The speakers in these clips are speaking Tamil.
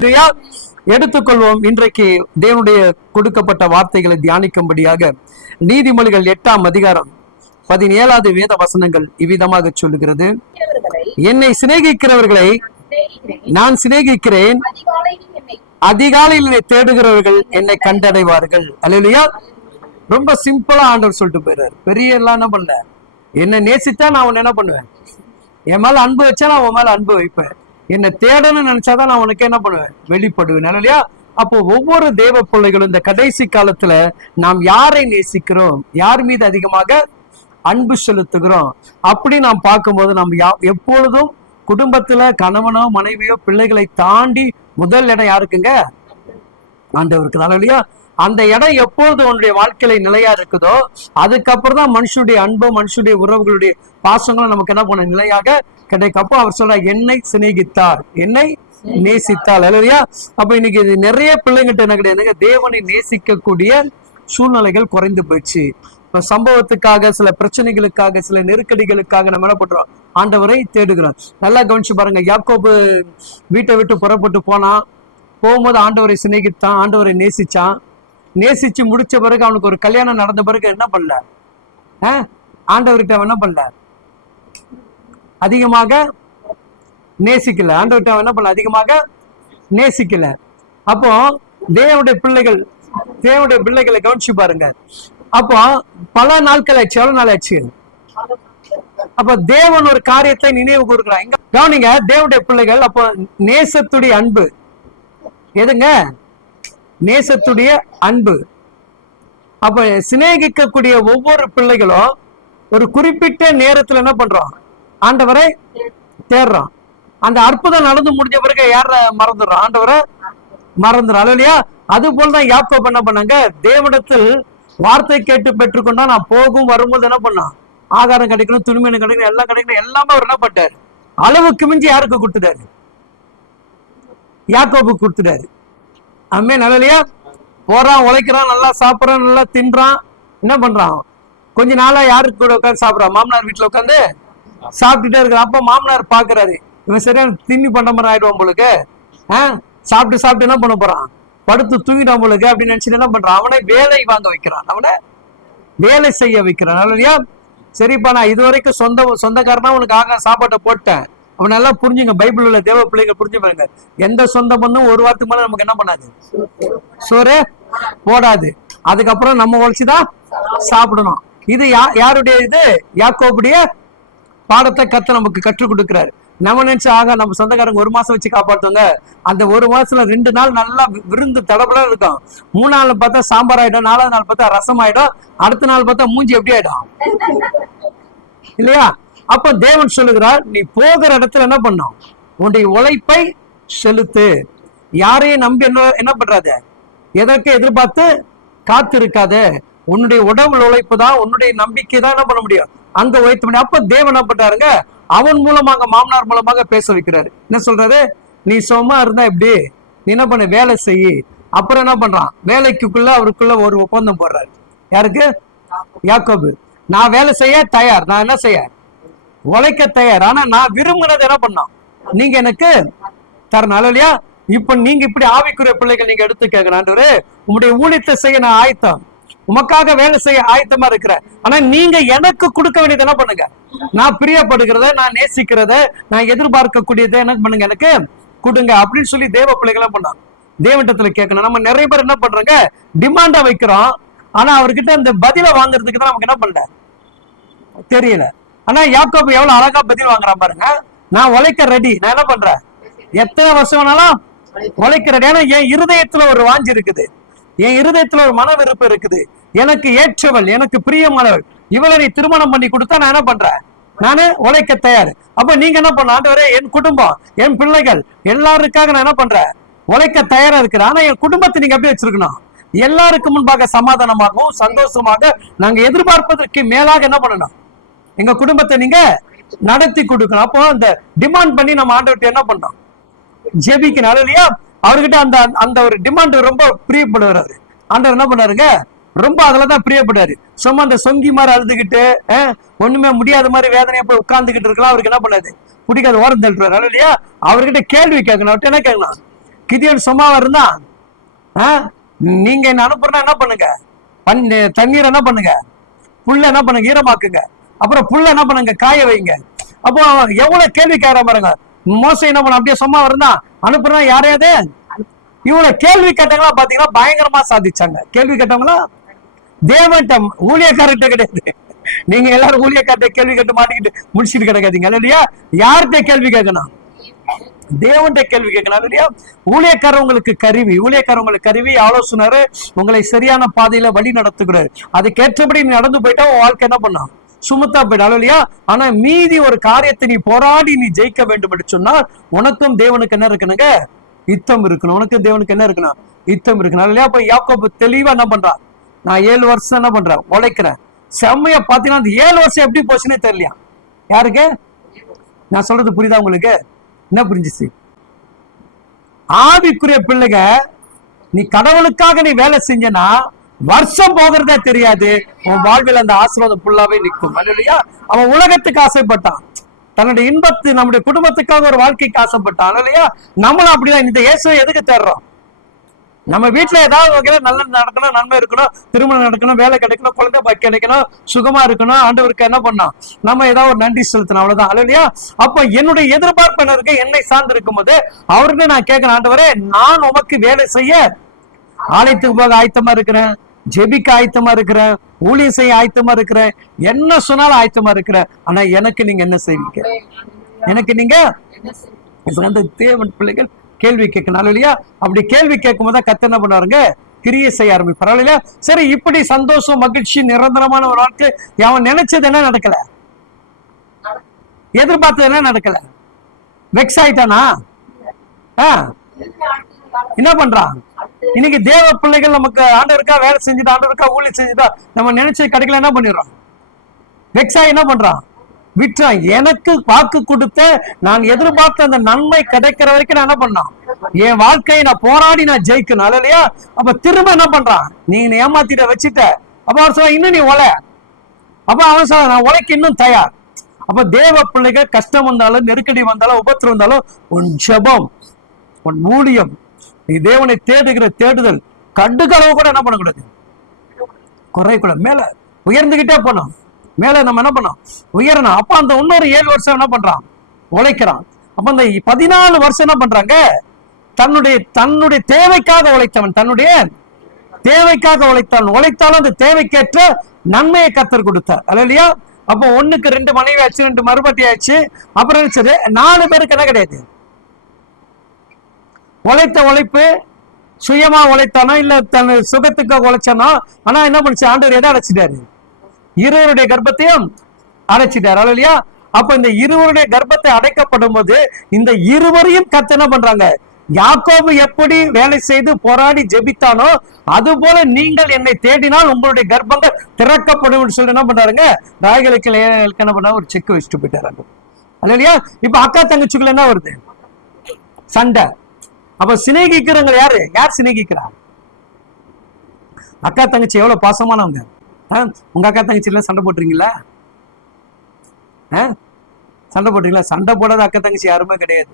அல்லையா எடுத்துக்கொள்வோம். இன்றைக்கு தேவனுடைய கொடுக்கப்பட்ட வார்த்தைகளை தியானிக்கும்படியாக நீதிமொழிகள் எட்டாம் அதிகாரம் பதினேழாவது வேத வசனங்கள் இவ்விதமாக சொல்லுகிறது. என்னை சிநேகிக்கிறவர்களை நான் சிநேகிக்கிறேன். அதிகாலையில் என்னை தேடுகிறவர்கள் என்னை கண்டடைவார்கள். அல்லையா ரொம்ப சிம்பிளா ஆண்டவர் சொல்லிட்டு போயிறாரு. பெரிய எல்லாம் என்ன பண்ணல என்னை நேசித்தா நான் உன்னை என்ன பண்ணுவேன்? என் மேல அன்பு வச்சா நான் உன் மேல அன்பு வைப்பேன். என்னை தேடணும்னு நினைச்சாதான் நான் உனக்கு என்ன பண்ணுவேன்? வெளிப்படுவேன். இல்லையா? அப்போ ஒவ்வொரு தேவ பிள்ளைகளும் இந்த கடைசி காலத்துல நாம் யாரை நேசிக்கிறோம்? யார் மீது அதிகமாக அன்பு செலுத்துகிறோம்? அப்படி நாம் பார்க்கும்போது நம்ம எப்பொழுதும் குடும்பத்துல கணவனோ மனைவியோ பிள்ளைகளை தாண்டி முதல் இடம் யாருக்குங்க? ஆண்டவருக்கு தான். இல்லையா? அந்த இடம் எப்பொழுது உன்னுடைய வாழ்க்கையில நிலையா இருக்குதோ அதுக்கப்புறம் தான் மனுஷனுடைய அன்பு மனுஷனுடைய உறவுகளுடைய பாசங்களும் நமக்கு என்ன பண்ண நிலையாக கிடைக்கப்போ அவர் சொல்றார் என்னை சிநேகித்தார். என்னை நேசித்தாள் இல்லையா அப்ப இன்னைக்கு இது நிறைய பிள்ளைங்கிட்ட என்ன கிடையாதுங்க தேவனை நேசிக்கக்கூடிய சூழ்நிலைகள் குறைந்து போயிடுச்சு. இப்ப சம்பவத்துக்காக சில பிரச்சனைகளுக்காக சில நெருக்கடிகளுக்காக நம்ம என்ன பண்றோம்? ஆண்டவரை தேடுகிறோம். நல்லா கவனிச்சு பாருங்க. யாக்கோபு வீட்டை விட்டு புறப்பட்டு போனான் போகும்போது ஆண்டவரை சிநேகித்தான் ஆண்டவரை நேசிச்சான். நேசிச்சு முடிச்ச பிறகு அவனுக்கு ஒரு கல்யாணம் நடந்த பிறகு என்ன பண்ணல? ஆண்டவர்கிட்ட அவன் என்ன பண்ணல? அதிகமாக நேசிக்கல. ஆண்டவர்கிட்ட என்ன பண்ணல? அதிகமாக நேசிக்கல. அப்போ தேவனுடைய பிள்ளைகள் தேவனுடைய பிள்ளைகளை கவனிச்சு பாருங்க. அப்போ பல நாட்கள் ஆச்சு எவ்வளவு நாள் ஆச்சு? அப்ப தேவன் ஒரு காரியத்தை நினைவு கூறுகிறான் இங்க கவனிங்க தேவனுடைய பிள்ளைகள் அப்போ நேசத்துடைய அன்பு. எதுங்க? நேசத்துடைய அன்பு. அப்ப சிநேகிக்கக்கூடிய ஒவ்வொரு பிள்ளைகளும் ஒரு குறிப்பிட்ட நேரத்துல என்ன பண்றோம்? ஆண்டவரை தேடுறான். அந்த அற்புதம் நடந்து முடிஞ்ச பிறகு யார மறந்துடுறான் ஆண்டவரை மறந்துடும் இல்லையா அது போலதான் யாக்கோப் என்ன பண்ணாங்க? தேவனிடத்தில் வார்த்தை கேட்டு பெற்றுக்கொண்டா நான் போகும் வரும்போது என்ன பண்ணான்? ஆகாரம் கிடைக்கணும் துணிமணி கிடைக்கணும் எல்லாம் கிடைக்கணும் எல்லாமே அவர் என்ன பண்ணிட்டாரு? அளவுக்கு மிஞ்சி யாருக்கு கொடுத்துட்டாரு? யாக்கோபுக்கு கொடுத்துட்டாரு. அம்மே நல்லலையா போறான் உழைக்கிறான் நல்லா சாப்பிட்றான் நல்லா தின்றான். என்ன பண்றான்? கொஞ்ச நாளா யாருக்கு கூட உட்காந்து சாப்பிட்றான் மாமனார் வீட்டுல உட்காந்து சாப்பிட்டுட்டே இருக்கிறான். அப்ப மாமனார் பாக்குறாரு இவன் சரியான திண்ணி பண்ண மாதிரி ஆயிடுவான் உங்களுக்கு ஆஹ் சாப்பிட்டு சாப்பிட்டு என்ன பண்ண போறான்? படுத்து தூங்கிட்டான் உங்களுக்கு அப்படின்னு நினைச்சு என்ன பண்றான்? அவனை வேலை வாங்க வைக்கிறான். அவனை வேலை செய்ய வைக்கிறான். இல்லையா? சரிப்பா நான் இது வரைக்கும் சொந்த சொந்தக்காரனா உனக்கு ஆக சாப்பாட்டை போட்டேன். அவன் நல்லா புரிஞ்சுங்க. பைபிள் உள்ள தேவ பிள்ளைங்க புரிஞ்சு பாருங்க. எந்த சொந்த பந்தும் ஒரு வாரத்துக்கு மேல நமக்கு என்ன பண்ணாது? சோறு போடாது. அதுக்கப்புறம் நம்ம உழைச்சுதான் சாப்பிடணும். இது யா யாருடைய இது? யாக்கோபுடைய பாடத்தை கத்து நமக்கு கற்றுக் கொடுக்கிறாரு. நம்ம நினைச்சு ஆக நம்ம சொந்தக்காரங்க ஒரு மாசம் வச்சு காப்பாத்துவாங்க. அந்த ஒரு மாசத்துல ரெண்டு நாள் நல்லா விருந்து தடபடா இருக்கும். மூணாவது நாள் பார்த்தா சாம்பார் ஆயிடும். நாலாவது நாள் பார்த்தா ரசம் ஆயிடும். அடுத்த நாள் பார்த்தா மூஞ்சி எப்படி ஆயிடும்? இல்லையா? அப்ப தேவன் சொல்லுகிறார் நீ போகிற இடத்துல என்ன பண்ணும்? உன்னுடைய உழைப்பை செலுத்து. யாரையும் நம்பி என்ன என்ன பண்றாத? எதற்கு எதிர்பார்த்து காத்திருக்காத. உன்னுடைய உடம்புல உழைப்பு தான் உன்னுடைய நம்பிக்கை தான் என்ன பண்ண முடியும்? அங்க வைத்து பண்ணி அப்ப தேவன் என்ன பண்றாருங்க? அவன் மூலமாக மாமனார் மூலமாக பேச வைக்கிறாரு. என்ன சொல்றாரு? நீ சும்மா இருந்தா எப்படி? நீ என்ன பண்ண? வேலை செய். அப்புறம் என்ன பண்றான்? வேலைக்குள்ள அவருக்குள்ள ஒரு ஒப்பந்தம் போடுறாரு. யாருக்கு? யாக்கோபு. நான் வேலை செய்ய தயார். நான் என்ன செய்ய? உழைக்க தயார். ஆனா நான் விரும்புனது என்ன பண்ணோம்? நீங்க எனக்கு தரணும். இல்லையா இப்ப நீங்க இப்படி ஆவிக்குரிய பிள்ளைகள் நீங்க எடுத்து கேட்கணும். உங்களுடைய ஊழியத்தை செய்ய நான் ஆயத்தம். உமக்காக வேலை செய்ய ஆயத்தமா இருக்கிறேன் ஆனா நீங்க எனக்கு கொடுக்க வேண்டியது என்ன பண்ணுங்க? நான் பிரியப்படுகிறத நான் நேசிக்கிறத நான் எதிர்பார்க்கக்கூடியதை என்ன பண்ணுங்க? எனக்கு கொடுங்க அப்படின்னு சொல்லி தேவ பிள்ளைகள் பண்ணாங்க? தேவட்டத்துல கேட்கணும். நம்ம நிறைய பேர் என்ன பண்றாங்க? டிமாண்டா வைக்கிறோம். ஆனா அவர்கிட்ட அந்த பதிலை வாங்குறதுக்கு தான் நமக்கு என்ன பண்ணல? தெரியல. ஆனா யாக்கோ எவ்வளவு அழகா பதில் வாங்குறான் பாருங்க. நான் உழைக்க ரெடி நான் என்ன பண்றேன்? எத்தனை வருஷம் வேணாலும் உழைக்க ரெடி ஏன்னா என் இருதயத்துல ஒரு வாஞ்சி இருக்குது. என் இருதயத்துல ஒரு மன விருப்பம் இருக்குது. எனக்கு ஏற்றவள் எனக்கு பிரியமானவள். இவளை நீ திருமணம் பண்ணி கொடுத்தா நான் என்ன பண்றேன்? நானு உழைக்க தயார். அப்ப நீங்க என்ன பண்ண ஆண்டவரே என் குடும்பம் என் பிள்ளைகள் எல்லாருக்காக நான் என்ன பண்றேன்? உழைக்க தயாரா இருக்கிறேன். ஆனா என் குடும்பத்தை நீங்க எப்படி வச்சிருக்கணும்? எல்லாருக்கும் முன்பாக சமாதானமாகவும் சந்தோஷமாக நாங்க எதிர்பார்ப்பதற்கு மேலாக என்ன பண்ணணும்? எங்க குடும்பத்தை நீங்க நடத்தி கொடுக்கணும். அப்போ அந்த டிமாண்ட் பண்ணி நம்ம ஆண்டவர்கிட்ட என்ன பண்ணோம் ஜெபிக்கணும். இல்லையா அவர்கிட்ட அந்த அந்த ஒரு டிமாண்ட் ரொம்ப பிரியப்படுவாரு ஆண்டவர் என்ன பண்ணாருங்க? ரொம்ப அதில் தான் பிரியப்படுறாரு சும்மா அந்த சொங்கி மாதிரி அழுதுகிட்டு அஹ், ஒண்ணுமே முடியாத மாதிரி வேதனையா போய் உட்கார்ந்துகிட்டு இருக்கலாம் அவருக்கு என்ன பண்ணாது பிடிக்காது ஓரம் தள்ளுறாரு இல்லையா அவர்கிட்ட கேள்வி கேட்கணும் அவர்கிட்ட என்ன கேட்கலாம் கிதியோன் சும்மாவா இருந்தா ஆ? நீங்க என்ன அனுப்புறனா என்ன பண்ணுங்க? பண் தண்ணீர் என்ன பண்ணுங்க? புல்ல என்ன பண்ணுங்க? ஈரமாக்குங்க. அப்புறம் புல்ல என்ன பண்ணுங்க? காய வைங்க. அப்போ எவ்வளவு கேள்வி கேட்கற பாருங்க. மோசம் என்ன பண்ண அப்படியே சும்மா இருந்தா அனுப்புறா யாரையாவது இவ்வளவு கேள்வி கேட்டவங்களா பாத்தீங்கன்னா பயங்கரமா சாதிச்சாங்க. கேள்வி கேட்டவங்களா? தேவன்ட்ட ஊழியக்காரர்கிட்ட கிடையாது. நீங்க எல்லாரும் ஊழியக்கார்ட்ட கேள்வி கேட்டு மாட்டிக்கிட்டு முடிச்சிட்டு கிடைக்காதீங்க. இல்லையா யார்கிட்ட கேள்வி கேட்கணும்? தேவன்கிட்ட கேள்வி கேட்கணும். இல்லையா ஊழியக்காரர் உங்களுக்கு கருவி ஊழியக்காரர் உங்களுக்கு கருவி ஆலோசனர் உங்களை சரியான பாதையில வழி நடத்துகிறார். அதுக்கேற்றபடி நீ நடந்து போயிட்டா உன் வாழ்க்கை என்ன பண்ணான் சுமத்தா போயிடும். இல்லையா ஆனா மீதி ஒரு காரியத்தை நீ போராடி நீ ஜெயிக்க வேண்டும் என்று சொன்னால் உனக்கும் தேவனுக்கு என்ன இருக்கணுங்க? யுத்தம் இருக்கணும். உனக்கும் தேவனுக்கு என்ன இருக்கணும்? யுத்தம் இருக்கணும். இல்லையா அப்ப யாக்கோ தெளிவா என்ன பண்றான்? நான் ஏழு வருஷம் என்ன பண்றேன்? உழைக்கிறேன். செம்மையா பாத்தீங்கன்னா அந்த ஏழு வருஷம் எப்படி போச்சுன்னே தெரியலையா? யாருக்கு? நான் சொல்றது புரியுதா உங்களுக்கு? என்ன புரிஞ்சுச்சு? ஆவிக்குரிய பிள்ளைங்க நீ கடவுளுக்காக நீ வேலை செஞ்சனா வருஷம் போகிறதே தெரியாது. உன் வாழ்வில் அந்த ஆசீர்வாதம் ஃபுல்லாவே நிற்கும். இல்லையா அவன் உலகத்துக்கு ஆசைப்பட்டான். தன்னுடைய இன்பத்து நம்முடைய குடும்பத்துக்காக ஒரு வாழ்க்கைக்கு ஆசைப்பட்டான். இல்லையா நம்மளும் அப்படிதான். இந்த இயேசுவை எதுக்கு தேடுறோம்? நம்ம வீட்டுல ஏதாவது வகையில நல்லது நடக்கணும் நன்மை இருக்கணும் திருமணம் நடக்கணும் வேலை கிடைக்கணும் குழந்தை பாக்கி கிடைக்கணும் சுகமா இருக்கணும் ஆண்டவருக்கு என்ன பண்ணோம் நம்ம ஏதாவது ஒரு நன்றி செலுத்தணும் அவ்வளவுதான். இல்லையா? அப்ப என்னுடைய எதிர்பார்ப்பு என்ன சார்ந்து இருக்கும் போது அவருக்கு நான் கேட்கிறேன் ஆண்டவரே நான் உமக்கு வேலை செய்ய ஆலயத்துக்கு போக ஆயத்தமா இருக்கிறேன் ஜெபிக்க ஆயத்தமா இருக்கிறேன் ஊழியம் செய்ய ஆயத்தமா இருக்கிறேன் என்ன சொன்னாலும் ஆயத்தமா இருக்கிறேன். ஆனா எனக்கு நீங்க என்ன செய்வீங்க? எனக்கு நீங்க தேவன் பிள்ளைகள் கேள்வி கேட்கணும். இல்லையா? அப்படி கேள்வி கேட்கும் போது கத்த என்ன பண்ணுவாருங்க? கிரியை செய்ய ஆரம்பிப்பார். இல்லையா? சரி இப்படி சந்தோஷம் மகிழ்ச்சி நிரந்தரமான ஒரு வாழ்க்கை அவன் நினைச்சது என்ன நடக்கல? எதிர்பார்த்தது என்ன நடக்கல? வெக்ஸ் ஆயிட்டானா? ஆ? என்ன பண்றான்? இன்னைக்கு தேவ பிள்ளைகள் நமக்கு ஆண்டு இருக்கா வேலை செஞ்சதா ஆண்டு இருக்கா ஊழி செஞ்சுட்டா நம்ம நினைச்சது கிடைக்கல என்ன பண்ணிடுறோம்? ஆகி என்ன பண்றான்? விட்டுறான் எனக்கு வாக்கு கொடுத்த நான் எதிர்பார்த்த அந்த நன்மை கிடைக்கிற வரைக்கும் நான் என்ன பண்ணான் என் வாழ்க்கையை நான் போராடி நான் ஜெயிக்கணும் அது இல்லையா? அப்ப திரும்ப என்ன பண்றான்? நீ ஏமாத்திட்ட வச்சுட்ட. அப்ப அவர் சொல்ல இன்னும் நீ உல அப்ப அவன் சொல்ல நான் உழைக்க இன்னும் தயார். அப்ப தேவ பிள்ளைகள் கஷ்டம் வந்தாலும் நெருக்கடி வந்தாலும் உபத்திரம் வந்தாலும் உன் ஜபம் உன் ஊழியம் நீ தேவனை தேடுகிற தேடுதல் கண்டுகளவு கூட என்ன பண்ணக்கூடாது? குறைக்கூடாது மேல உயர்ந்துகிட்டே போனோம் மேல நம்ம என்ன பண்ணோம்? உயரணும். அப்ப அந்த இன்னொரு ஏழு வருஷம் என்ன பண்றான்? உழைக்கிறான். அப்ப அந்த பதினாலு வருஷம் என்ன பண்றாங்க? தன்னுடைய தன்னுடைய தேவைக்காக உழைத்தவன் தன்னுடைய தேவைக்காக உழைத்தான் உழைத்தாலும் அந்த தேவைக்கேற்ற நன்மையை கத்தர் கொடுத்தார். அல்ல இல்லையா அப்போ ஒண்ணுக்கு ரெண்டு மனைவி ஆச்சு ரெண்டு மறுபட்டி ஆச்சு. அப்புறம் நினைச்சது நாலு பேருக்கு என்ன கிடையாது? உழைத்த உழைப்பு சுயமா உழைத்தானோ இல்ல தன் சுகத்துக்காக உழைச்சானோ? ஆனா என்ன பண்ணுச்சு? ஆண்டவர் எதை அடைச்சிட்டாரு? இருவருடைய கர்ப்பத்தையும் அடைச்சிட்டாரு. அல்ல இல்லையா அப்ப இந்த இருவருடைய கர்ப்பத்தை அடைக்கப்படும் போது இந்த இருவரையும் கத்த என்ன பண்றாங்க? யாக்கோபு எப்படி வேலை செய்து போராடி ஜெபித்தானோ அது போல நீங்கள் என்னை தேடினால் உங்களுடைய கர்ப்பங்கள் திறக்கப்படும் சொல்லி என்ன பண்றாருங்க? ராய்களுக்கு என்ன பண்ணா ஒரு செக் வச்சுட்டு போயிட்டாரு. அல்ல இல்லையா இப்ப அக்கா தங்கச்சிக்குள்ள என்ன வருது? சண்டை. அப்ப சிநேகிக்கிறவங்க யாரு? யார் சிநேகிக்கிறா? அக்கா தங்கச்சி எவ்வளவு பாசமானவங்க. ஆ? உங்க அக்கா தங்கச்சி எல்லாம் சண்டை போட்டுறீங்களா? ஆ? சண்டை போட்டுறீங்களா? சண்டை போடாத அக்கா தங்கச்சி யாருமே கிடையாது.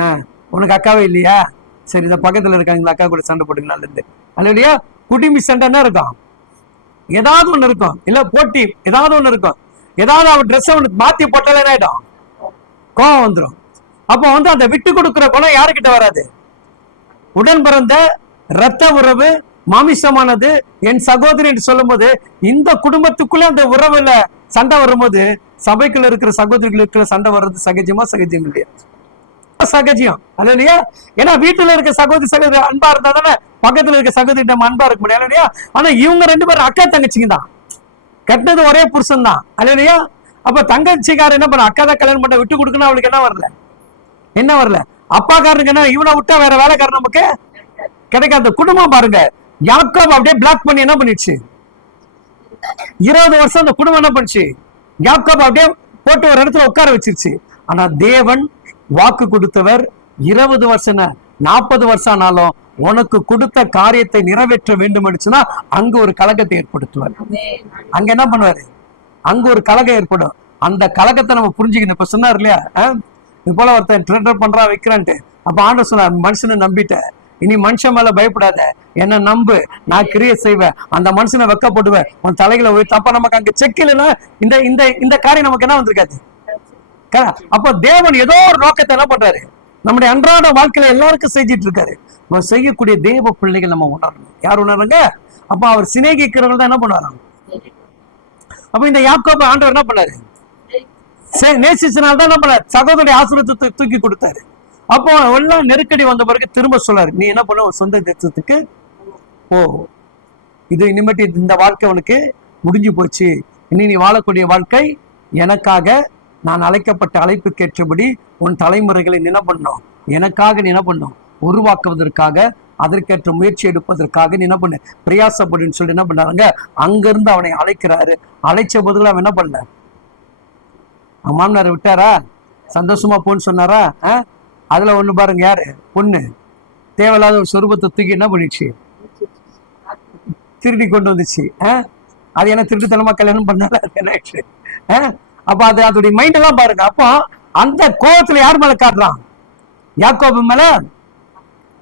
ஆ, உனக்கு அக்காவே இல்லையா? சரி இந்த பக்கத்தில் இருக்காங்க இந்த அக்கா கூட சண்டை போட்டுக்கலாம் இருந்து அல்ல இல்லையா? குடும்பி சண்டை இருக்கும்? ஏதாவது ஒன்று இருக்கும். இல்ல போட்டி ஏதாவது ஒன்று இருக்கும். ஏதாவது அவன் ட்ரெஸ் அவனுக்கு மாத்தி போட்டாலே ஆகிடும் ஆயிடும்? கோவம் வந்துடும் அப்போ வந்து அந்த விட்டு கொடுக்குற குணம் யாருக்கிட்ட வராது? உடன் பிறந்த இரத்த உறவு மாமிசமானது என் சகோதரி என்று சொல்லும்போது இந்த குடும்பத்துக்குள்ளே அந்த உறவுல சண்டை வரும்போது சபைக்குள்ள இருக்கிற சகோதரிகளுக்குள்ள சண்டை வர்றது சகஜமா சகஜம் இல்லையா சகஜம். அது இல்லையா? ஏன்னா வீட்டுல இருக்க சகோதரி சகோதரி அன்பா இருந்தா தானே பக்கத்துல இருக்க சகோதரி நம்ம அன்பா இருக்க முடியாது இல்லையா? ஆனா இவங்க ரெண்டு பேரும் அக்கா தங்கச்சிங்க தான். கட்டினது ஒரே புருஷன் தான். அது இல்லையா? அப்ப தங்கச்சிக்காரர் என்ன பண்ண அக்கா தான் கல்யாணம் பண்ண விட்டு கொடுக்கணும் அவளுக்கு என்ன வரல? என்ன வரல? அப்பாக்காரனுக்கு என்ன? இவனை விட்டா வேற வேலைக்காரன் நமக்கு கிடைக்காத. குடும்பம் பாருங்க. யாக்கோப் அப்படியே பிளாக் பண்ணி என்ன பண்ணிடுச்சு? இருபது வருஷம் அந்த குடும்பம் என்ன பண்ணுச்சு? யாக்கோப் அப்படியே போட்டு ஒரு இடத்துல உட்கார வச்சிருச்சு. ஆனா தேவன் வாக்கு கொடுத்தவர் இருபது வருஷம் நாற்பது வருஷம் ஆனாலும் உனக்கு கொடுத்த காரியத்தை நிறைவேற்ற வேண்டும் சொன்னா அங்க ஒரு கலகத்தை ஏற்படுத்துவார். அங்க என்ன பண்ணுவாரு? அங்க ஒரு கலகம் ஏற்படும். அந்த கலகத்தை நம்ம புரிஞ்சுக்கணும். இப்ப சொன்னார் இல்லையா? இது போல ஒருத்தன் ட்ரெண்டர் பண்றான் வைக்கிறான்ட்டு. அப்ப ஆண்டு சொன்னார் மனுஷனை நம்பிட்ட. இனி மனுஷன் மேல பயப்படாத. என்ன நம்பு? நான் கிரிய செய்வேன். அந்த மனுஷனை வெக்கப்படுவேன். உன் தலைகளை உயர்த்து. அப்ப நமக்கு அங்க செக் இல்லைன்னா இந்த இந்த இந்த காரியம் நமக்கு என்ன வந்திருக்காது? அப்ப தேவன் ஏதோ ஒரு நோக்கத்தை என்ன பண்றாரு? நம்முடைய அன்றாட வாழ்க்கையில எல்லாருக்கும் செஞ்சிட்டு இருக்காரு. நம்ம செய்யக்கூடிய தேவ பிள்ளைகள் நம்ம உணரணும். யார் உணர்றாங்க? அப்ப அவர் சிநேகிக்கிறவங்க தான் என்ன பண்ணுவாராம்? அப்ப இந்த யாக்கோப ஆண்டவர் என்ன பண்ணாரு? நேசிச்சனால தான் என்ன பண்ணாரு? சகோதரி ஆசிரியத்தை தூக்கி கொடுத்தாரு. அப்போ எல்லாம் நெருக்கடி வந்த பிறகு திரும்ப சொல்றாரு நீ என்ன பண்ண? உன் சொந்த தேசத்துக்கு ஓ இது இனிமேட்டு இந்த வாழ்க்கை உனக்கு முடிஞ்சு போச்சு. இனி நீ வாழக்கூடிய வாழ்க்கை எனக்காக நான் அழைக்கப்பட்ட அழைப்புக்கு ஏற்றபடி உன் தலைமுறைகளை நீ என்ன பண்ணும் எனக்காக நீ என்ன பண்ணும் உருவாக்குவதற்காக அதற்கேற்ற முயற்சி எடுப்பதற்காக நீ என்ன பண்ணு? பிரயாசப்படுன்னு சொல்லி என்ன பண்ணாருங்க? அங்கிருந்து அவனை அழைக்கிறாரு. அழைச்ச போதுல அவன் என்ன பண்ணல? மாமனார் விட்டாரா? சந்தோஷமா போன்னு சொன்னாரா? ஆ? அதுல ஒண்ணு பாருங்க யாரு? பொண்ணு. தேவையில்லாத ஒரு சொரூபத்தை தூக்கி என்ன பண்ணிடுச்சு? திருடி கொண்டு வந்துச்சு. அது என்ன திருட்டுத்தனமா கல்யாணம் பண்ணால என்ன ஆயிடுச்சு? அப்ப அது அதோடைய மைண்ட் எல்லாம் பாருங்க. அப்போ அந்த கோபத்துல யார் மேல காட்டுறான்? யாக்கோபு மேல?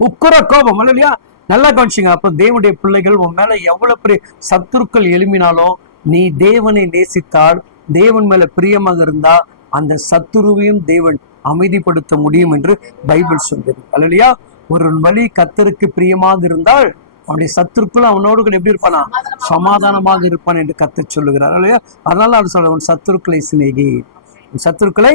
உக்குற கோபம் இல்லையா? நல்லா கவனிச்சுங்க. அப்ப தேவனுடைய பிள்ளைகள் உன் மேல எவ்வளவு பெரிய சத்துருக்கள் எழுமினாலும் நீ தேவனை நேசித்தால் தேவன் மேல பிரியமாக இருந்தா அந்த சத்துருவையும் தேவன் அமைதிப்படுத்த முடியும் என்று பைபிள் சொல்கிறது. அல்லையா ஒரு வழி கத்தருக்கு பிரியமாக இருந்தால் அவனுடைய சத்துருக்குள்ள அவனோடு கூட எப்படி இருப்பானா? சமாதானமாக இருப்பான் என்று கத்தர் சொல்லுகிறார். இல்லையா அதனால அவர் சொல்ற உன் சத்துருக்களை சிநேகி. சத்துருக்களை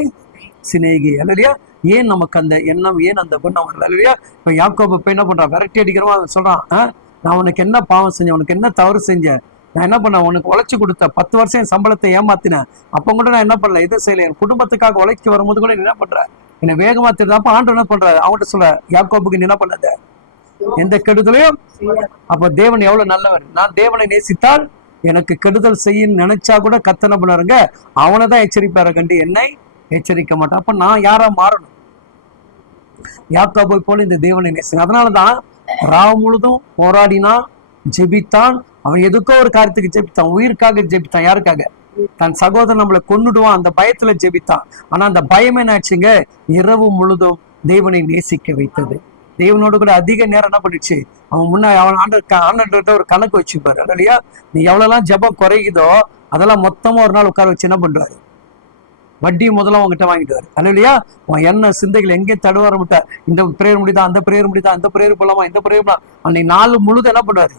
சிநேகி. இல்லையா ஏன் நமக்கு அந்த எண்ணம் ஏன் அந்த குணம் வரல இல்லையா இப்போ யாக்கோபு இப்போ என்ன பண்றான்? விரட்டி அடிக்கிறவன் சொல்றான் நான் உனக்கு என்ன பாவம் செஞ்சேன்? உனக்கு என்ன தவறு செஞ்சேன்? நான் என்ன பண்ணேன்? உனக்கு உழைச்சு கொடுத்த பத்து வருஷம் என் சம்பளத்தை ஏமாத்தினேன். அப்ப கூட நான் என்ன பண்ணல? எதுவும் செய்யல? என் குடும்பத்துக்காக உழைச்சி வரும்போது கூட என்ன பண்ற? என்னை வேகமா தெரியுது ஆண்டு என்ன பண்றாரு? அவன்கிட்ட சொல்ல யாக்கோபுக்கு நீ என்ன பண்ணத? எந்த கெடுதலையும் அப்ப தேவன் எவ்வளவு நல்லவர்? நான் தேவனை நேசித்தால் எனக்கு கெடுதல் செய்ய நினைச்சா கூட கத்தனை பண்ணாருங்க அவனை தான் எச்சரிப்பாரு கண்டு என்னை எச்சரிக்க மாட்டான் அப்ப நான் யாரா மாறணும்? யாக்கோபை போல இந்த தேவனை நேசினேன் அதனாலதான் ராவ் முழுதும் போராடினான் ஜெபித்தான் அவன் எதுக்கோ ஒரு காரியத்துக்கு ஜெபித்தான் உயிருக்காக ஜெபித்தான் யாருக்காக? தன் சகோதரன் நம்மளை கொன்னுடுவான் அந்த பயத்துல ஜெபித்தான். ஆனா அந்த பயம் என்ன ஆச்சுங்க இரவு முழுதும் தேவனை நேசிக்க வைத்தது. தேவனோடு கூட அதிக நேரம் என்ன பண்ணிச்சு அவன் முன்ன அவன் ஆண்டு ஆண்டு ஒரு கணக்கு வச்சுப்பாரு. இல்லையா நீ எவ்வளவுலாம் ஜெபம் குறையுதோ அதெல்லாம் மொத்தமா ஒரு நாள் உட்கார வச்சு என்ன பண்றாரு? வட்டி முதல்ல உங்ககிட்ட வாங்கிட்டாரு இல்லையா உன் என்ன சிந்தைகள் எங்கேயும் தடுவார விட்ட இந்த பிரேயர் முடிதான் அந்த பிரேயர் முடிதான் அந்த பிரேயர் போலாமா இந்த பிரேயர் போலாம்? அன்னைக்கு நாலு முழுது என்ன பண்றாரு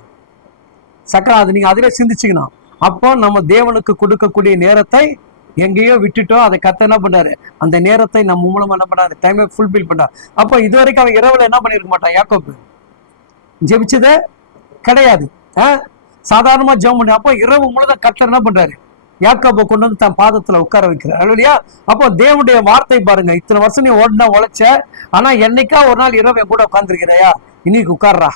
சக்கரா அது நீங்க அதிலே சிந்திச்சுக்கணும். அப்போ நம்ம தேவனுக்கு கொடுக்கக்கூடிய நேரத்தை எங்கேயோ விட்டுட்டோம். அதை கத்த என்ன பண்றாரு? அந்த நேரத்தை நம்ம மூலமா என்ன பண்றாரு? டைமை ஃபுல்ஃபில் பண்றாரு. அப்போ இது வரைக்கும் அவன் இரவுல என்ன பண்ணிருக்க மாட்டான்? யாக்கோப்பு ஜெபிச்சதே கிடையாது. ஆ? சாதாரணமா ஜெபம் பண்ணி அப்போ இரவு முழுதும் கத்தர் என்ன பண்றாரு? யாக்கோப்பை கொண்டு வந்து தன் பாதத்துல உட்கார வைக்கிறார். இல்லையா அப்போ தேவனுடைய வார்த்தை பாருங்க. இத்தனை வருஷம் நீ ஓடினா உழைச்ச ஆனா என்னைக்கா ஒரு நாள் இரவு என் கூட உட்கார்ந்துருக்கிறையா? இன்னைக்கு உட்கார்றா.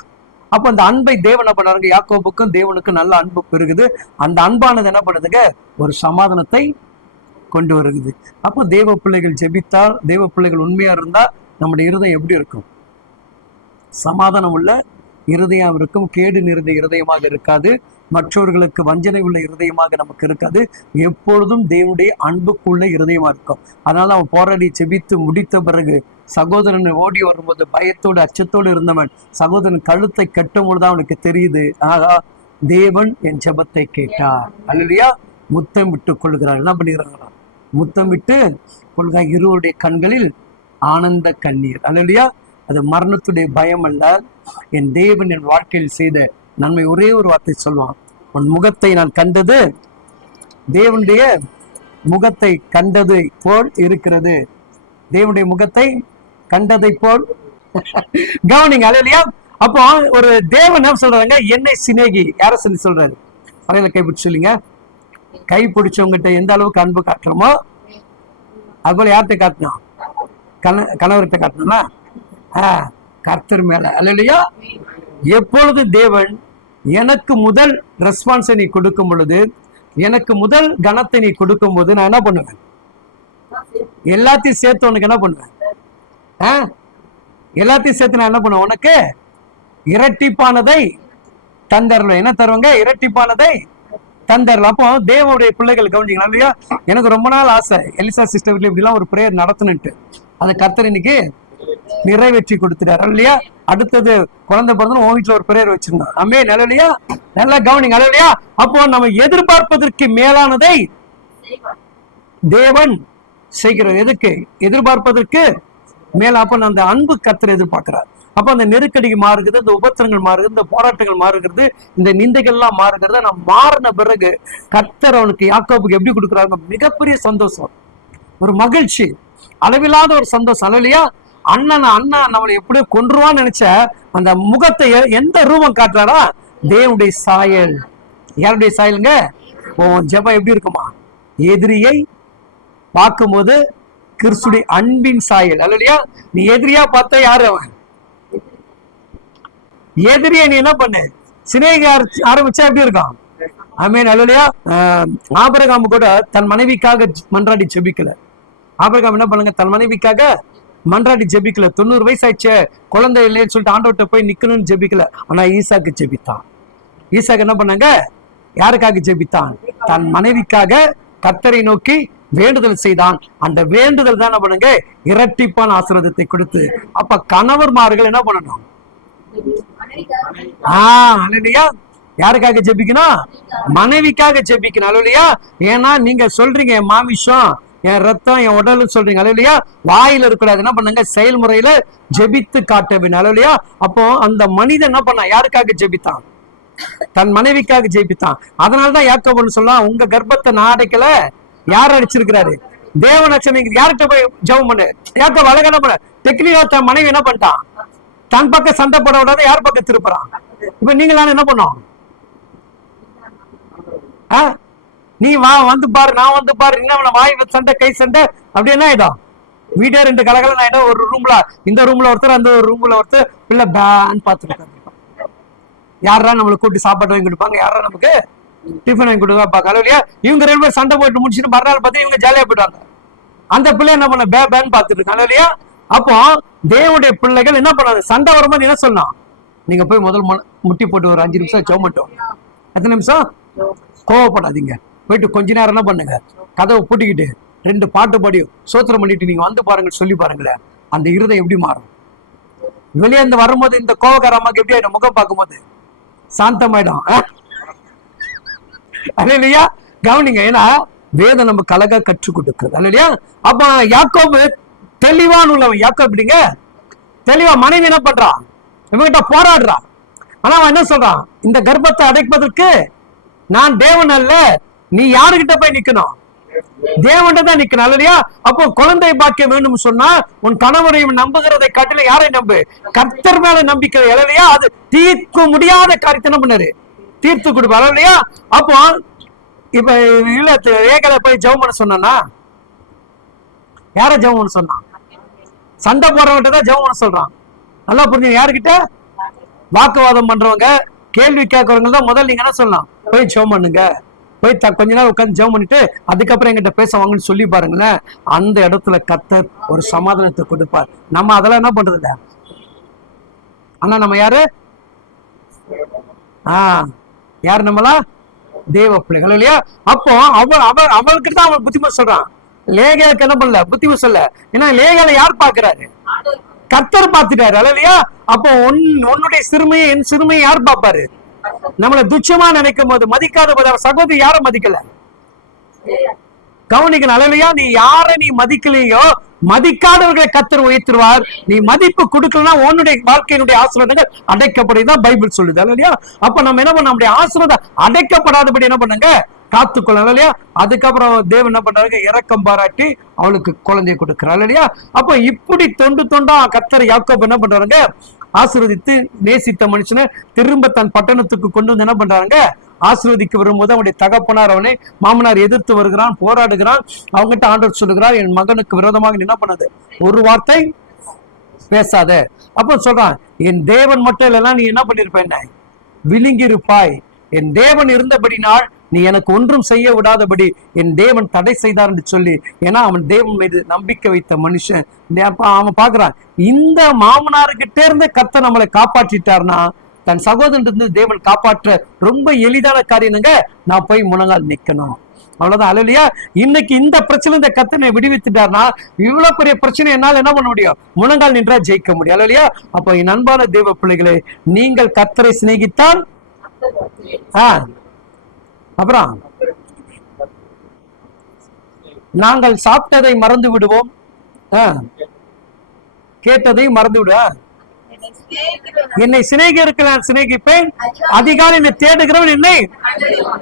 அப்போ அந்த அன்பை தேவன் என்ன பண்ணாருங்க யாக்கோபுக்கும் தேவனுக்கும் நல்ல அன்பு பெருகுது. அந்த அன்பானது என்ன பண்ணுதுங்க? ஒரு சமாதானத்தை கொண்டு வருகுது. அப்போ தேவ பிள்ளைகள் ஜெபித்தால் தேவ பிள்ளைகள் உண்மையா இருந்தா நம்முடைய இருதயம் எப்படி இருக்கும்? சமாதானம் உள்ள இருதயம் இருக்கும். கேடு நிறைந்த இருதயமாக இருக்காது. மற்றவர்களுக்கு வஞ்சனை உள்ள இருதயமாக நமக்கு இருக்காது. எப்பொழுதும் தேவனுடைய அன்புக்குள்ள இருதயமா இருக்கும். அதனால அவன் போராடி செபித்து முடித்த பிறகு சகோதரன் ஓடி வரும்போது பயத்தோடு அச்சத்தோடு இருந்தவன் சகோதரன் கழுத்தை கட்டும் பொழுது அவனுக்கு தெரியுது ஆகா தேவன் என் ஜபத்தை கேட்டார். அல்லையா முத்தம் விட்டு கொள்கிறார். என்ன பண்ணிக்கிறாங்களா முத்தம் விட்டு கொள்கிறார் இருவருடைய கண்களில் ஆனந்த கண்ணீர். அல்லையா அது மரணத்துடைய பயம் அல்ல. என் தேவன் என் வாழ்க்கையில் செய்த நன்மை ஒரே ஒரு வார்த்தை சொல்வான் உன் முகத்தை நான் கண்டது தேவனுடைய முகத்தை கண்டது போல் இருக்கிறது. தேவனுடைய முகத்தை கண்டதை போல். கவனிங்க இல்லையா அப்போ ஒரு தேவன் என்ன சொல்றாங்க என்னை சிநேகி. யார சொல்லி சொல்றாரு? அவையில கைப்பிடிச்சு சொல்லுங்க. கை பிடிச்சவங்ககிட்ட எந்த அளவுக்கு அன்பு காட்டுறோமோ அதுபோல யார்கிட்ட காட்டணும் கண கணவர்கிட்ட காட்டணும்னா ஆ, கர்த்தர் மேல. அல்லையா? எப்பொழுது தேவன் எனக்கு முதல் ரெஸ்பான்ஸை நீ கொடுக்கும் பொழுது எனக்கு முதல் கணத்தை நீ கொடுக்கும் போது நான் என்ன பண்ணுவேன்? எல்லாத்தையும் சேர்த்து உனக்கு என்ன பண்ணுவேன்? எல்லாத்தையும் சேர்த்து நான் என்ன பண்ணுவேன்? உனக்கு இரட்டிப்பானதை தந்தரல என்ன தருவாங்க? இரட்டிப்பானதை தந்தரல அப்போ தேவனுடைய பிள்ளைகள் கவனிச்சிங்களா? இல்லையா? எனக்கு ரொம்ப நாள் ஆசை. எலிசா சிஸ்டர் வீட்ல இப்படிலாம் ஒரு பிரேயர் நடத்தணுன்ட்டு அதை கர்த்தர் இன்னைக்கு நிறைவேற்றி கொடுத்துட்டாரு. இல்லையா? அடுத்தது குழந்தை பிறந்தனும் உன் வீட்டுல ஒரு பெரியர் வச்சிருந்தான் அம்மே இல்லையா நல்லா கவனிங்க. இல்லையா அப்போ நம்ம எதிர்பார்ப்பதற்கு மேலானதை தேவன் செய்கிறார். எதுக்கு? எதிர்பார்ப்பதற்கு மேலாப்பன் அந்த அன்பு கத்தர் எதிர்பார்க்கிறார். அப்ப அந்த நெருக்கடிக்கு மாறுகிறது இந்த உபத்திரங்கள் மாறுகிறது இந்த போராட்டங்கள் மாறுகிறது இந்த நிந்தைகள்லாம் மாறுகிறது நான் மாறின பிறகு கத்தர் அவனுக்கு யாக்கோபுக்கு எப்படி கொடுக்குறாங்க மிகப்பெரிய சந்தோஷம். ஒரு மகிழ்ச்சி. அளவில்லாத ஒரு சந்தோஷம். அளவிலையா அண்ணன் அண்ணா நம்மளை எப்படியோ கொன்றுவான்னு நினைச்ச அந்த முகத்தை எந்த ரூபம் காட்டுறாரா? தேவனுடைய சாயல். யாருடைய சாயலுங்க? உன் ஜெபம் எப்படி இருக்குமா? எதிரியை பார்க்கும்போது கிறிஸ்துடைய அன்பின் சாயல். அல்லையா? நீ எதிரியா பார்த்தா யாரு அவன்? எதிரியை நீ என்ன பண்ண? சிநேக ஆரம்பிச்சா எப்படி இருக்கும் ஆமீன் அல்லையா? ஆபரகாம் கூட தன் மனைவிக்காக மன்றாடி ஜெபிக்கல. ஆபரகாம் என்ன பண்ணுங்க? தன் மனைவிக்காக மன்றாடி ஜெபிக்கல. தொண்ணூறு வயசு ஆயிடுச்சே குழந்தை இல்லைன்னு சொல்லிட்டு ஆண்டவர்கிட்ட போய் நிக்கணும்னு ஜெபிக்கல. ஆனா ஈசாக்கு ஜெபித்தான். ஈசாக்கு என்ன பண்ணாங்க? யாருக்காக ஜெபித்தான்? தன் மனைவிக்காக கத்தரை நோக்கி வேண்டுதல் செய்தான். அந்த வேண்டுதல் தான் என்ன பண்ணுங்க? இரட்டிப்பான ஆசீர்வாதத்தை கொடுத்து. அப்ப கணவர்மார்கள் என்ன பண்ணணும்? ஆஹ் இல்லையா யாருக்காக ஜெபிக்கணும்? மனைவிக்காக ஜெபிக்கணும். இல்லையா ஏன்னா நீங்க சொல்றீங்க என் மாமிஷம் என் ரத்தம் என் உடல் சொல்றீங்க. இல்லையா வாயில இருக்கக்கூடாது. என்ன பண்ணுங்க? செயல்முறையில ஜெபித்து காட்ட காட்டவின் இல்லையா அப்போ அந்த மனிதன் என்ன பண்ணா யாருக்காக ஜெபித்தான்? தன் மனைவிக்காக ஜெயிப்பித்தான் அதனாலதான் யாக்கோபுன்னு சொல்லலாம் உங்க கர்ப்பத்தை நான் அடைக்கல யார் அடிச்சிருக்கிறாரு? தேவன் யார்கிட்ட போய் ஜெபம் பண்ணு? யாக்கோபு வழக்கான என்ன பண்ண? டெக்னிக்கா தன் மனைவி என்ன பண்ணிட்டான் தன் பக்கம் சண்டை போட விடாத யார் பக்கம் திருப்புறான் இப்ப நீங்களாம் என்ன பண்ணோம்? நீ வா வந்து பாரு நான் வந்து பாரு என்ன வாய் சண்டை கை சண்டை. அப்படி என்ன ஆயிடும்? வீடே ரெண்டு கலகலன்னு ஆயிடும். ஒரு ரூம்ல இந்த ரூம்ல ஒருத்தர் அந்த ஒரு ரூம்ல ஒருத்தர். பிள்ளை பேன் பார்த்துருக்காங்க யாரா நம்மளை கூட்டி சாப்பாடு வாங்கி கொடுப்பாங்க? யாரா நமக்கு டிஃபன் வாங்கி கொடுப்பா கலவையா இவங்க ரெண்டு பேரும் சண்டை போட்டு முடிச்சுட்டு மறுநாள் பார்த்து இவங்க ஜாலியாக போயிட்டாங்க. அந்த பிள்ளை என்ன பண்ண பே பேன்னு பார்த்துட்டு இருக்காங்க. இல்லையா? அப்போ தேவனுடைய பிள்ளைகள் என்ன பண்ணாங்க? சண்டை வரும்போது என்ன சொன்னான்? நீங்க போய் முதல் முட்டி போட்டு ஒரு அஞ்சு நிமிஷம் சோமட்டோம் எத்தனை நிமிஷம்? கோவப்படாதீங்க. போயிட்டு கொஞ்ச நேரம் என்ன பண்ணுங்க? கதவை பூட்டிக்கிட்டு ரெண்டு பாட்டு பாடி சோத்திரம் பண்ணிட்டு நீங்க வந்து பாருங்க சொல்லி பாருங்களேன். அந்த இருதம் எப்படி மாறும்? வெளியே இருந்து வரும்போது இந்த கோவக்கார அம்மாக்கு எப்படி ஆயிடும்? முகம் பார்க்கும்போது சாந்தமாயிடும். அது இல்லையா கவனிங்க ஏன்னா வேதம் நம்ம கலக கற்றுக் கொடுக்குறது. அது இல்லையா அப்ப யாக்கோபு தெளிவான உள்ளவன். யாக்கோ எப்படிங்க? தெளிவா மனைவி என்ன பண்றான் இவங்கிட்ட போராடுறான் ஆனா அவன் என்ன சொல்றான்? இந்த கர்ப்பத்தை அடைப்பதற்கு நான் தேவன் அல்ல. நீ யாருகிட்ட போய் நிக்கணும்? தேவன்கிட்ட தான் நிக்கணும். இல்லையா அப்போ குழந்தை பாக்கியம் வேண்டும் சொன்னா உன் கணவரையும் நம்புகிறதை காட்டில யாரை நம்பு? கர்த்தர் மேல நம்பிக்கை. இல்லையா அது தீர்க்க முடியாத காரியத்தை என்ன பண்ணாரு? தீர்த்து கொடுப்பாரு இல்லையா? அப்போ இப்ப இல்ல ஏகலை போய் ஜெபம் பண்ண சொன்னா யார ஜெபம் பண்ண சொன்னான்? சண்டை போடுறவன்ட்ட தான் ஜெபம் பண்ண சொல்றான். நல்லா புரிஞ்சு யாருக்கிட்ட வாக்குவாதம் பண்றவங்க கேள்வி கேட்கறவங்க தான் முதல்ல நீங்க என்ன சொல்லலாம்? போய் ஜெபம் பண்ணுங்க. போய் த கொஞ்ச நேரம் உட்காந்து ஜெபம் பண்ணிட்டு அதுக்கப்புறம் எங்கிட்ட பேசுவாங்கன்னு சொல்லி பாருங்களேன். அந்த இடத்துல கத்த ஒரு சமாதானத்தை கொடுப்பார். நம்ம அதெல்லாம் என்ன பண்றது ஆனா நம்ம யாரு? ஆ. யார் நம்மளா? தேவ பிள்ளைகள். இல்லையா? அப்போ அவள் அவள் அவளுக்கு தான் அவன் புத்திமதி சொல்றான். லேகாவுக்கு என்ன பண்ணல? புத்திமதி சொல்ல ஏன்னா லேகால யார் பாக்குறாரு கர்த்தர் பார்த்துட்டாரு. அல்ல இல்லையா? அப்போ உன் உன்னுடைய சிறுமையை என் சிறுமையை யார் பார்ப்பாரு? நம்மளை துச்சமா நினைக்கும் போது மதிக்காத போது அவர் சகோதரி யாரும் மதிக்கல? கவனிக்கணும் அல்லையா நீ யாரை நீ மதிக்கலையோ மதிக்காதவர்களை கத்தர் உயர்த்திருவார் நீ மதிப்பு கொடுக்கலன்னா உன்னுடைய வாழ்க்கையினுடைய ஆசீர்வாதங்கள் அடைக்கப்படுதான் பைபிள் சொல்லுது இல்லையா அப்ப நம்ம என்ன பண்ண நம்முடைய ஆசீர்வாதம் அடைக்கப்படாதபடி என்ன பண்ணுங்க? காத்துக்கொள்ளலாம் இல்லையா அதுக்கப்புறம் தேவன் என்ன பண்றாங்க இறக்கம் பாராட்டி அவளுக்கு குழந்தைய கொடுக்கிறாள் இல்லையா அப்ப இப்படி தொண்டு தொண்டா கத்தர் யாக்கோப் என்ன பண்றாங்க ஆசீர்வதித்து நேசித்த மனுஷனை திரும்ப தன் பட்டணத்துக்கு கொண்டு வந்து என்ன பண்றாங்க ஆசீர்வதிக்க வரும்போது அவனுடைய தகப்பனார் அவனை மாமனார் எதிர்த்து வருகிறான் போராடுகிறான். அவங்ககிட்ட ஆண்டவர் சொல்லுகிறார் என் மகனுக்கு விரோதமாக நீ என்ன பண்ணாது? ஒரு வார்த்தை பேசாத. அப்ப சொல்றான் என் தேவன் மட்டும் இல்லைன்னா நீ என்ன பண்ணிருப்ப என்ன? விழுங்கிருப்பாய் என் தேவன் இருந்தபடினால் நீ எனக்கு ஒன்றும் செய்ய விடாதபடி என் தேவன் தடை செய்தார் என்று சொல்லி ஏன்னா அவன் தேவன் மீது நம்பிக்கை வைத்த மனுஷன். அவன் பாக்குறான் இந்த மாமனாருக்கிட்டே இருந்து கத்த நம்மளை காப்பாற்றிட்டார்னா தன் சகோதரன் இருந்து தேவன் காப்பாற்ற ரொம்ப எளிதான காரியனுங்க நான் போய் முழங்கால் நிக்கணும். அவ்வளவுதான். அலையிலையா இன்னைக்கு இந்த பிரச்சனை இந்த கத்தனை விடுவித்துட்டார்னா இவ்வளவு பெரிய பிரச்சனை என்னால என்ன பண்ண முடியும்? முழங்கால் நின்றா ஜெயிக்க முடியும். அலையிலையா அப்ப என் அன்பான தேவ பிள்ளைகளே நீங்கள் கத்தரை சிநேகித்தால் ஆஹ் அப்புறம் நாங்கள் சாப்பிட்டதை மறந்து விடுவோம் கேட்டதை மறந்து விடுவோம் என்னை சிநேகிக்கிறவன் நான் சிநேகிப்பேன். அதிகாலை என்னை தேடுகிறவன் என்னை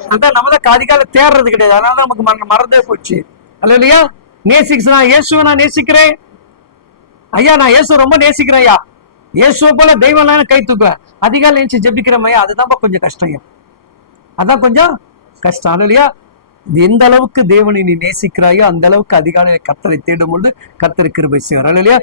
அதான் நம்ம தான் அதிகாலை தேடுறது கிடையாது. அதனால நமக்கு மற- மறந்தே போச்சு. அல்ல இல்லையா நேசிக்க நான் இயேசுவை நான் நேசிக்கிறேன். ஐயா நான் இயேசு ரொம்ப நேசிக்கிறேன் ஐயா. இயேசுவை போல தெய்வம்லாம் கை தூக்குவேன் அதிகாலை நினைச்சு ஜெபிக்கிறேன் ஐயா. அதுதான் கொஞ்சம் கஷ்டம் ஐயா. அதான் கொஞ்சம் கஷ்டம். அல்ல இல்லையா எந்த அளவுக்கு தேவனை நீ நேசிக்கிறாயோ அந்த அளவுக்கு அதிகாலை கத்தரை தேடும் பொழுது கத்தரை கிருபை செய்வார். இல்லையா